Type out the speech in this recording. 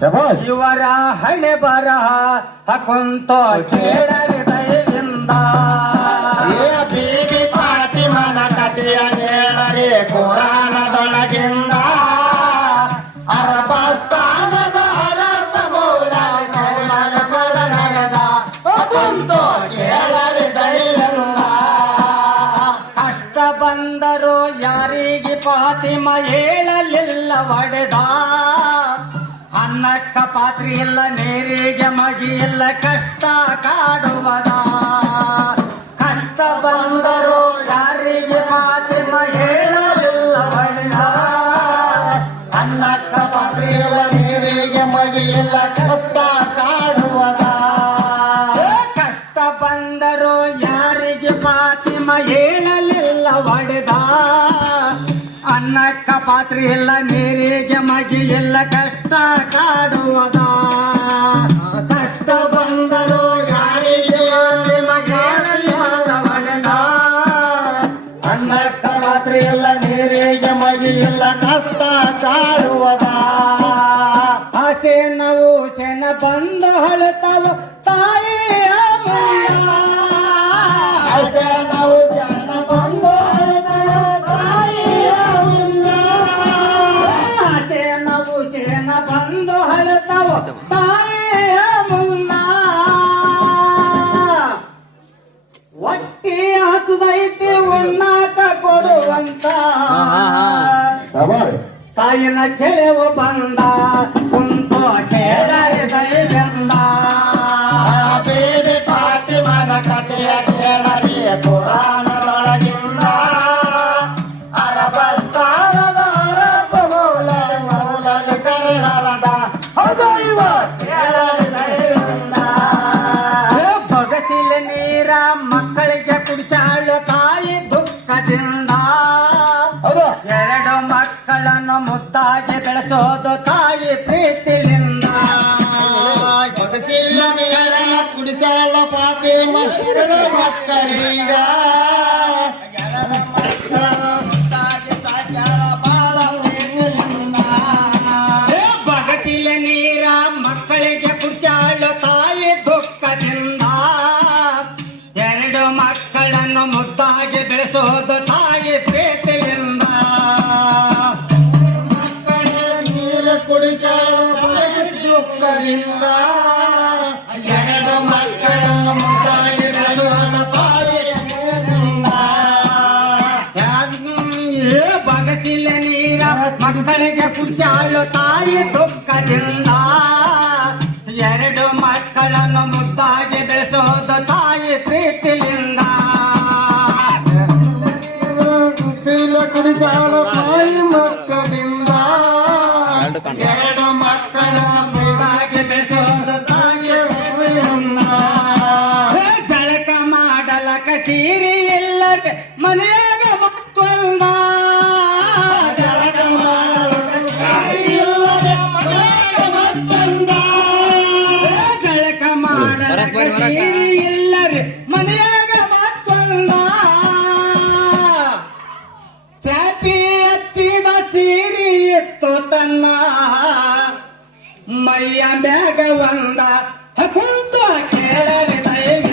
ಇವರ ಹಣೆ ಬರಹ ಹಕುಂತ ಕೇಳರಿ ದಯವಿಂದ. ಏ ಬೀಬಿ ಫಾತಿಮನ ಕಥೆಯ ಹೇಳರೆ ಕುರಾನದೊಳಗಿಂದ. ಅರಬಸ್ತಾನದ ಅರಸ ಮೂಲ ನಡೆದ ಕುಂತು ಕೇಳರಿ ದೈವಲ್ಲ ಕಷ್ಟ ಬಂದರು ಯಾರಿಗೆ ಪಾತಿಮ ಹೇಳಲಿಲ್ಲ ಒಡೆದ ಅನ್ನಕ್ಕ ಪಾತ್ರಿ ಇಲ್ಲ ನೀರಿಗೆ ಮಗಿ ಇಲ್ಲ ಕಷ್ಟ ಕಾಡುವದ. ಕಷ್ಟ ಬಂದರು ಯಾರಿಗೆ ಹೇಳಲಿಲ್ಲ ಬಣ್ಣ. ಅನ್ನಕ್ಕ ಪಾತ್ರಿ ಇಲ್ಲ ನೀರಿಗೆ ಮಗಿಯಿಲ್ಲ ಕಷ್ಟ ಕಾಡುವದ. ಕಷ್ಟ ಬಂದರು ಯಾರಿಗೆ ಫಾತಿಮ ಹೇಳಲಿಲ್ಲ ಒಡೆದ ಅನ್ನಕ್ಕ ಪಾತ್ರೆ ಎಲ್ಲ ನೀರಿಗೆ ಮಗಿ ಎಲ್ಲ ಕಷ್ಟ ಕಾಡುವದ? ಕಷ್ಟ ಬಂದರು ಯಾರಿಗೆ ಅನ್ನಕ್ಕ ಪಾತ್ರೆ ಇಲ್ಲ ನೀರಿಗೆ ಮಗಿಯಿಲ್ಲ ಕಷ್ಟ ಕಾಡುವದ? ಆಸೆ ನಾವು ಸೆನ ಬಂದು ಹಳತಾವ ಶಬಾಸ್ ತಾಯಿನ ಕೆಳೆವು ಬಂದ. ಮುದ್ದಾಗಿ ಬೆಳೆಸೋದು ತಾಯಿ ಪ್ರೀತಿಯಿಂದ ಬಗಸಿಲ್ಲ ನೀರ ಕುಡಿಸಲ್ಲ ಫಾತಿಮ ಸಿರಳು ಮಕ್ಕಳೀಗ ಬಗಸಿಲ ನೀರ ಮಕ್ಕಳಿಗೆ ಖುಷಿಯಾಳು ತಾಯಿ ದುಃಖದಿಂದ. ಎರಡು ಮಕ್ಕಳನ್ನು ಮುದ್ದಾಗಿ ಬೆಳೆಸೋದು ತಾಯಿ ಪ್ರೀತಿಯಿಂದ. ಕುಡಿಸಲ ಕುಡಿಸಾಳು ತಾಯಿ ಮಕ್ಕಳಿಂದ ಎರಡು ಮಕ್ಕಳ ಮುದ್ದಾಗಿ ಬೆಳೆಸೋದು ತಾಯಿ ಜಳಕ ಮಾಡಲಕ ಸೀರೆ ಇಲ್ಲದೆ ಮನೆಯಾಗ ಇಲ್ಲದೆ ಮನೆಯಾಗ ಮತ್ತೊಂದ ಚಾಪಿ ಹಚ್ಚಿದ ಸೀರಿ ಇತ್ತು ತನ್ನ. ಮೈಯ ಮ್ಯಾಗ ಒಂದ ಕುಂತು ಕೇಳರಿ ದೇವಿ